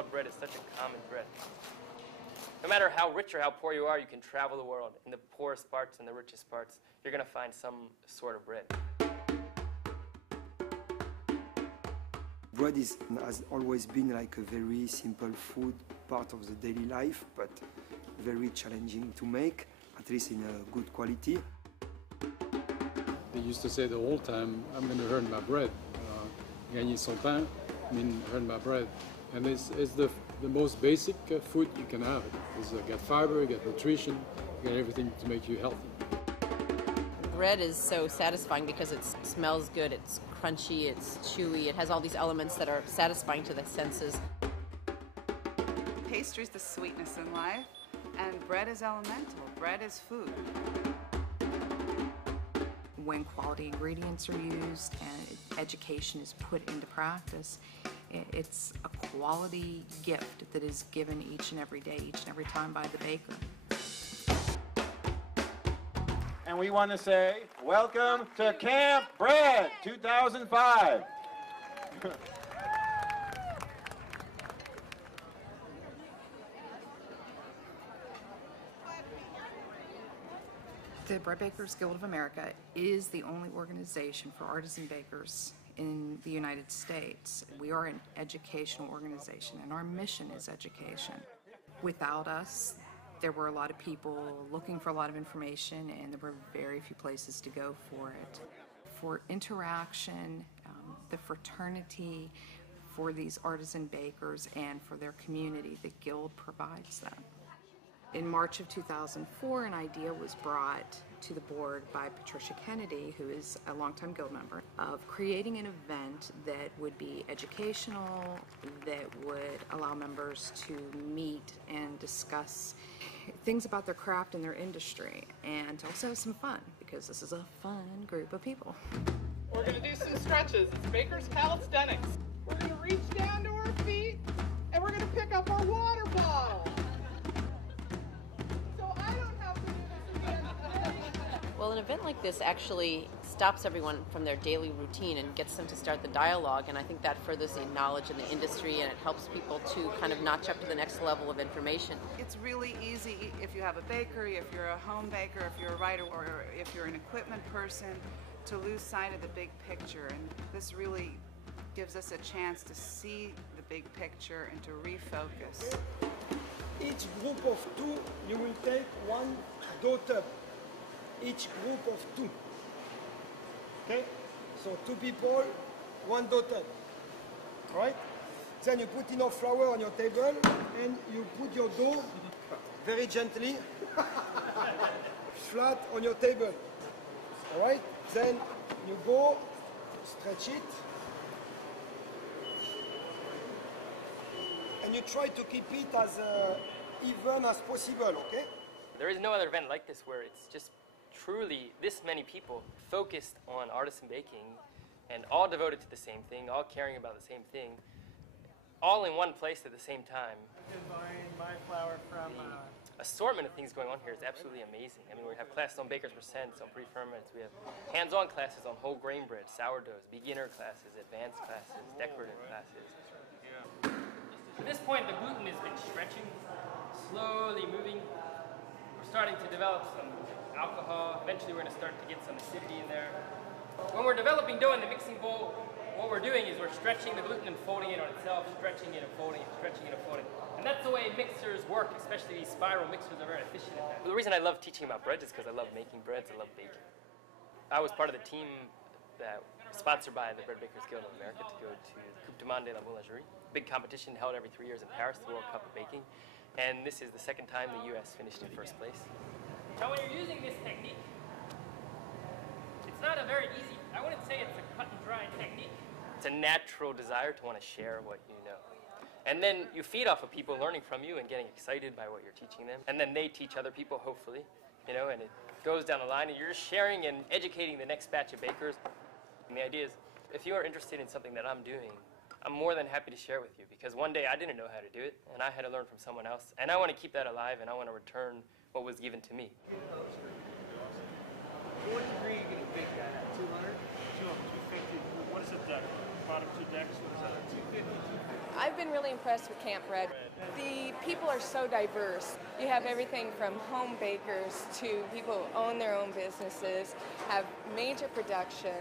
world, bread is such a common bread. No matter how rich or how poor you are, you can travel the world. In the poorest parts and the richest parts, you're going to find some sort of bread. Bread has always been like a very simple food, part of the daily life, but very challenging to make, at least in a good quality. They used to say the whole time, I'm going to earn my bread. Gagner son pain, I mean earn my bread. And it's the most basic food you can have. It's got fiber, you got nutrition, you got everything to make you healthy. Bread is so satisfying because it smells good, it's crunchy, it's chewy, it has all these elements that are satisfying to the senses. Pastry's the sweetness in life, and bread is elemental. Bread is food. When quality ingredients are used and education is put into practice, it's a quality gift that is given each and every day, each and every time by the baker. And we want to say, welcome to Camp Bread 2005. The Bread Bakers Guild of America is the only organization for artisan bakers in the United States. We are an educational organization, and our mission is education. Without us, there were a lot of people looking for a lot of information, and there were very few places to go for it. For interaction, the fraternity, for these artisan bakers, and for their community, the Guild provides that. In March of 2004, an idea was brought to the board by Patricia Kennedy, who is a longtime Guild member, of creating an event that would be educational, that would allow members to meet and discuss things about their craft and their industry, and to also have some fun, because this is a fun group of people. We're going to do some stretches. It's baker's calisthenics. We're going to reach down to our feet, and we're going to pick up our water bottle. Well, an event like this actually stops everyone from their daily routine and gets them to start the dialogue, and I think that furthers the knowledge in the industry, and it helps people to kind of notch up to the next level of information. It's really easy if you have a bakery, if you're a home baker, if you're a writer, or if you're an equipment person, to lose sight of the big picture, and this really gives us a chance to see the big picture and to refocus. Each group of two, you will take one dough tub. Each group of two. Okay? So 2 people, 1 dough tub. Alright? Then you put enough flour on your table and you put your dough very gently flat on your table. Alright? Then you go stretch it and you try to keep it as even as possible, okay? There is no other event like this where it's just truly this many people focused on artisan baking and all devoted to the same thing, all caring about the same thing, all in one place at the same time. My flour from the assortment of things going on here is absolutely amazing. I mean, we have classes on baker's percents, on pre-ferments, we have hands-on classes on whole grain bread, sourdoughs, beginner classes, advanced classes, decorative classes. At this point, the gluten has been stretching, slowly moving. We're starting to develop some alcohol. Eventually we're going to start to get some acidity in there. When we're developing dough in the mixing bowl, what we're doing is we're stretching the gluten and folding it on itself, stretching it and folding it, stretching it and folding it. And that's the way mixers work, especially these spiral mixers are very efficient at that. The reason I love teaching about bread is because I love making breads, I love baking. I was part of the team that was sponsored by the Bread Bakers Guild of America to go to the Coupe du Monde de la Boulangerie, big competition held every 3 years in Paris, the World Cup of Baking. And this is the second time the U.S. finished in first place. Now when you're using this technique, it's not a very easy, I wouldn't say it's a cut and dry technique. It's a natural desire to want to share what you know. And then you feed off of people learning from you and getting excited by what you're teaching them. And then they teach other people, hopefully, you know, and it goes down the line and you're sharing and educating the next batch of bakers. And the idea is, if you are interested in something that I'm doing, I'm more than happy to share with you, because one day I didn't know how to do it, and I had to learn from someone else. And I want to keep that alive, and I want to return what was given to me. What degree are you going to bake that at? 200? 250. What is a deck? Bottom 2 decks? What is that? 250. I've been really impressed with Camp Bread. The people are so diverse. You have everything from home bakers to people who own their own businesses, have major production,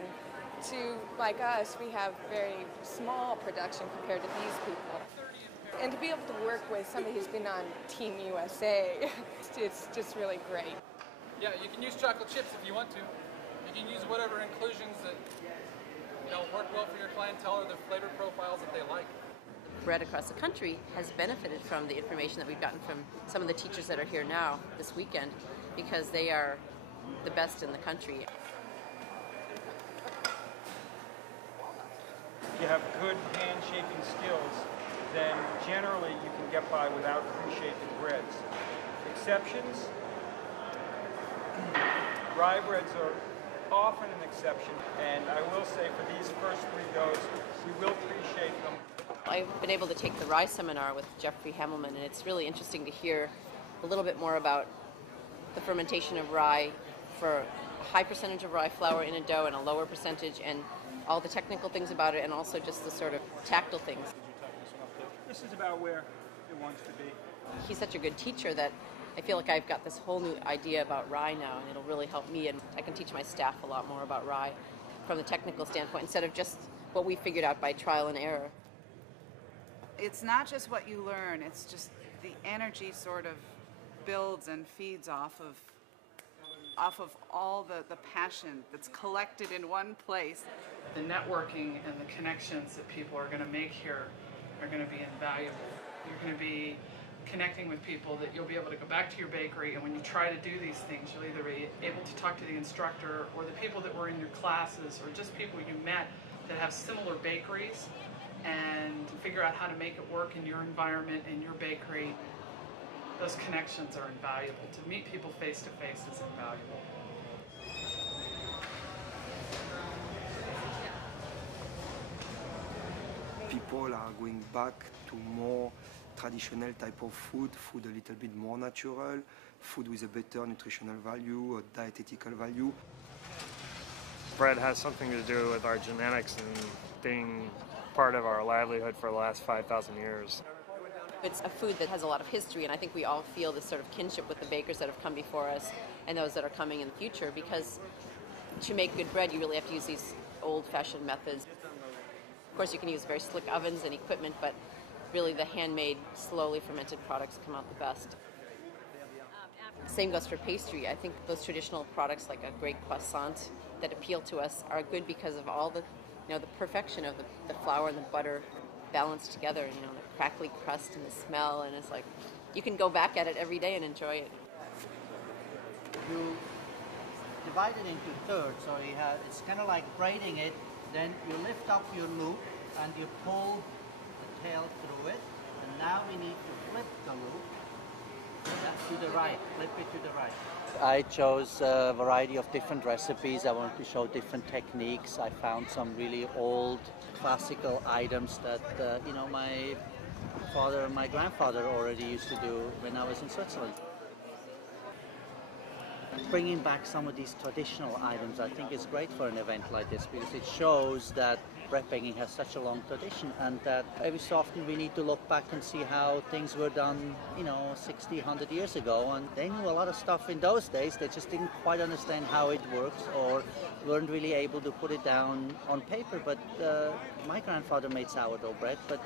to, like us, we have very small production compared to these people. And to be able to work with somebody who's been on Team USA, it's just really great. Yeah, you can use chocolate chips if you want to. You can use whatever inclusions that work well for your clientele or the flavor profiles that they like. Bread across the country has benefited from the information that we've gotten from some of the teachers that are here now this weekend, because they are the best in the country. If you have good hand-shaping skills, then generally you can get by without pre-shaping breads. Exceptions, rye breads are often an exception, and I will say for these first 3 doughs, we will pre-shape them. I've been able to take the rye seminar with Jeffrey Hammelman, and it's really interesting to hear a little bit more about the fermentation of rye for a high percentage of rye flour in a dough and a lower percentage, and all the technical things about it, and also just the sort of tactile things. This is about where it wants to be. He's such a good teacher that I feel like I've got this whole new idea about rye now, and it'll really help me, and I can teach my staff a lot more about rye from the technical standpoint instead of just what we figured out by trial and error. It's not just what you learn, it's just the energy sort of builds and feeds off of all the passion that's collected in one place. The networking and the connections that people are going to make here are going to be invaluable. You're going to be connecting with people that you'll be able to go back to your bakery, and when you try to do these things, you'll either be able to talk to the instructor or the people that were in your classes or just people you met that have similar bakeries, and figure out how to make it work in your environment, in your bakery. Those connections are invaluable. To meet people face to face is invaluable. People are going back to more traditional type of food a little bit more natural, food with a better nutritional value, a dietetical value. Bread has something to do with our genetics and being part of our livelihood for the last 5,000 years. It's a food that has a lot of history, and I think we all feel this sort of kinship with the bakers that have come before us and those that are coming in the future, because to make good bread you really have to use these old-fashioned methods. Of course you can use very slick ovens and equipment, but really the handmade, slowly fermented products come out the best. Same goes for pastry. I think those traditional products like a great croissant that appeal to us are good because of all the the perfection of the flour and the butter balanced together, the crackly crust and the smell, and it's like you can go back at it every day and enjoy it. You divide it into thirds, so it's kind of like braiding it, then you lift up your loop and you pull the tail through it, and now we need to flip the loop to the right, flip it to the right. I chose a variety of different recipes. I wanted to show different techniques. I found some really old classical items that my father and my grandfather already used to do when I was in Switzerland. Bringing back some of these traditional items I think is great for an event like this, because it shows that bread baking has such a long tradition, and that every so often we need to look back and see how things were done 60, 100 years ago, and they knew a lot of stuff in those days. They just didn't quite understand how it works or weren't really able to put it down on paper. But my grandfather made sourdough bread, but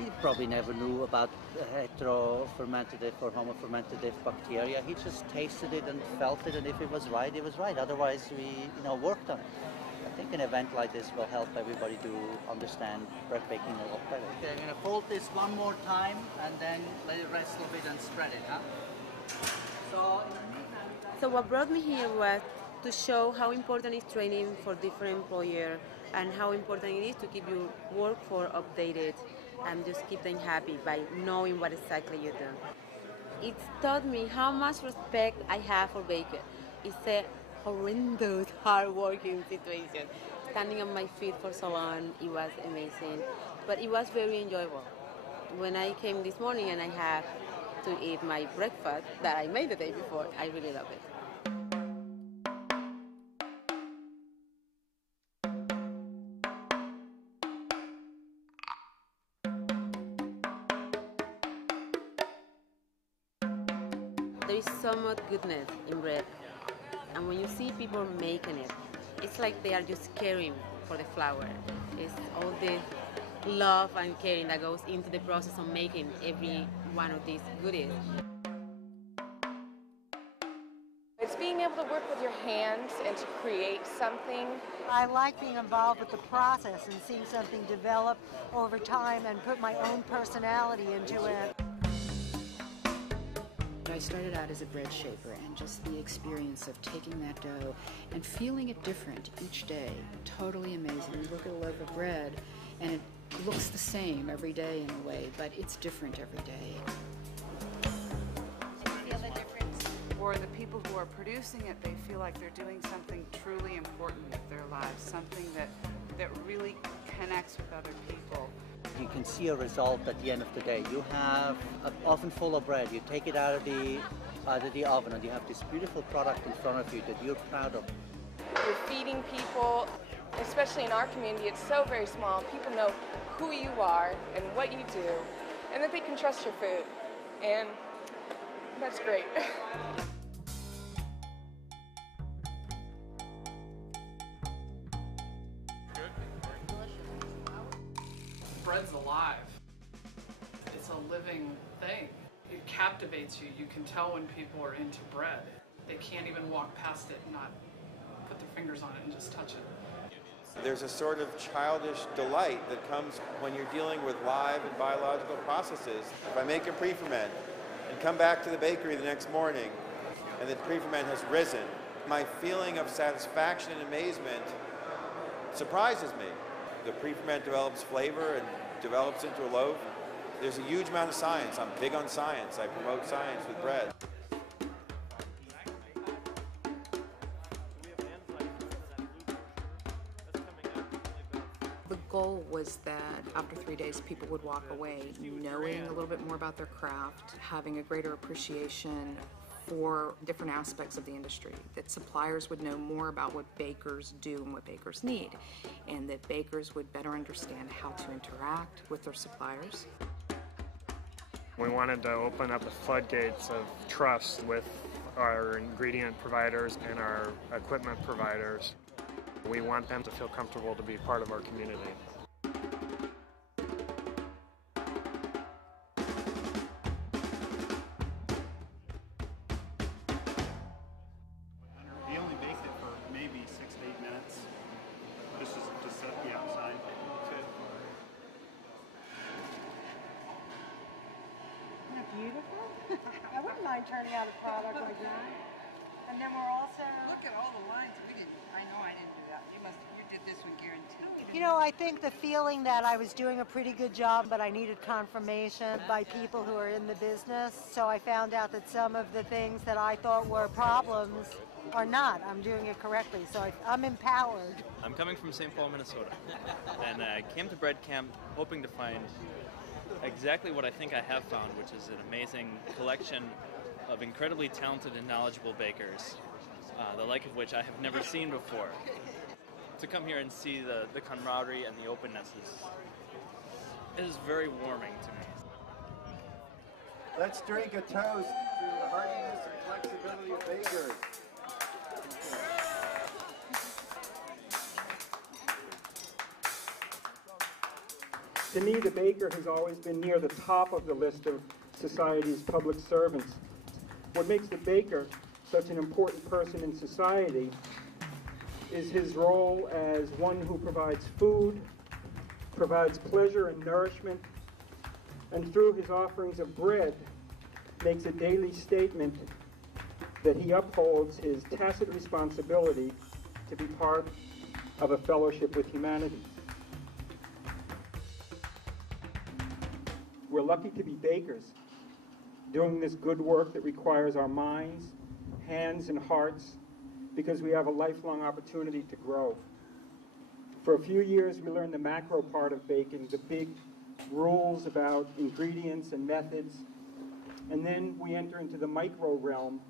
he probably never knew about heterofermentative or homofermentative bacteria. He just tasted it and felt it, and if it was right, it was right. Otherwise, we worked on it. I think an event like this will help everybody to understand bread baking a lot better. Okay, I'm going to fold this one more time and then let it rest a little bit and spread it, huh? So what brought me here was to show how important is training for different employers and how important it is to keep your workforce updated and just keep them happy by knowing what exactly you do. It taught me how much respect I have for bakers. It's a horrendous, hard-working situation. Standing on my feet for so long, it was amazing, but it was very enjoyable. When I came this morning and I had to eat my breakfast that I made the day before, I really love it. there is so much goodness in bread. And when you see people making it, it's like they are just caring for the flour. It's all the love and caring that goes into the process of making every one of these goodies. It's being able to work with your hands and to create something. I like being involved with the process and seeing something develop over time and put my own personality into it. I started out as a bread shaper, and just the experience of taking that dough and feeling it different each day, totally amazing. You look at a loaf of bread and it looks the same every day in a way, but it's different every day. Feel the difference? For the people who are producing it, they feel like they're doing something truly important with their lives, something that really connects with other people. You can see a result at the end of the day. You have an oven full of bread. You take it out of the oven, and you have this beautiful product in front of you that you're proud of. You're feeding people, especially in our community. It's so very small. People know who you are and what you do, and that they can trust your food. And that's great. Bread's alive. It's a living thing. It captivates you. You can tell when people are into bread. They can't even walk past it and not put their fingers on it and just touch it. There's a sort of childish delight that comes when you're dealing with live and biological processes. If I make a pre-ferment and come back to the bakery the next morning and the pre-ferment has risen, my feeling of satisfaction and amazement surprises me. The pre-ferment develops flavor and develops into a loaf. There's a huge amount of science. I'm big on science. I promote science with bread. The goal was that after 3 days, people would walk away knowing a little bit more about their craft, having a greater appreciation for different aspects of the industry, that suppliers would know more about what bakers do and what bakers need, and that bakers would better understand how to interact with their suppliers. We wanted to open up the floodgates of trust with our ingredient providers and our equipment providers. We want them to feel comfortable to be part of our community. He only baked it for maybe 6 to 8 minutes. This is to set the outside. Isn't that beautiful? I wouldn't mind turning out a product like that. And then we're also... Look at all the lines. I know I didn't do that. You did this one guaranteed. You know, I think the feeling that I was doing a pretty good job, but I needed confirmation by people who are in the business. So I found out that some of the things that I thought were problems are not. I'm doing it correctly. So I'm empowered. I'm coming from St. Paul, Minnesota. And I came to Bread Camp hoping to find exactly what I think I have found, which is an amazing collection of incredibly talented and knowledgeable bakers, the like of which I have never seen before. To come here and see the camaraderie and the openness is very warming to me. Let's drink a toast to the hardiness and flexibility of bakers. To me, the baker has always been near the top of the list of society's public servants. What makes the baker such an important person in society is his role as one who provides food, provides pleasure and nourishment, and through his offerings of bread, makes a daily statement that he upholds his tacit responsibility to be part of a fellowship with humanity. We're lucky to be bakers, doing this good work that requires our minds, hands, and hearts, because we have a lifelong opportunity to grow. For a few years, we learned the macro part of baking, the big rules about ingredients and methods, and then we enter into the micro realm,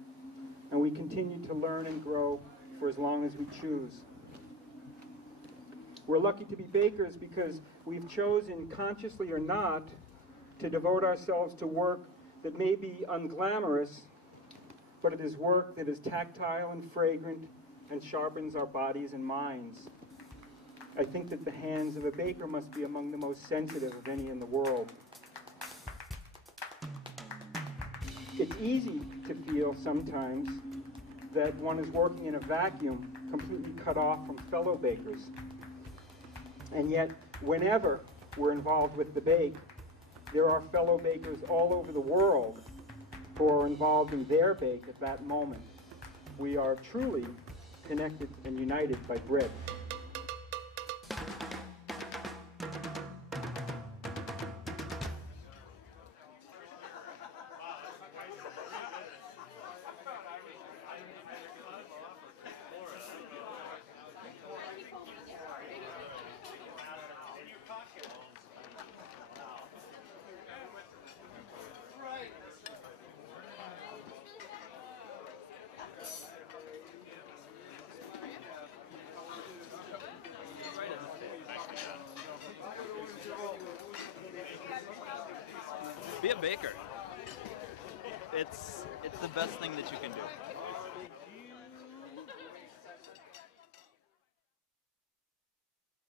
and we continue to learn and grow for as long as we choose. We're lucky to be bakers because we've chosen, consciously or not, to devote ourselves to work that may be unglamorous, but it is work that is tactile and fragrant and sharpens our bodies and minds. I think that the hands of a baker must be among the most sensitive of any in the world. It's easy to feel sometimes that one is working in a vacuum, completely cut off from fellow bakers. And yet, whenever we're involved with the bake, there are fellow bakers all over the world who are involved in their bake at that moment. We are truly connected and united by bread. Be a baker. It's the best thing that you can do.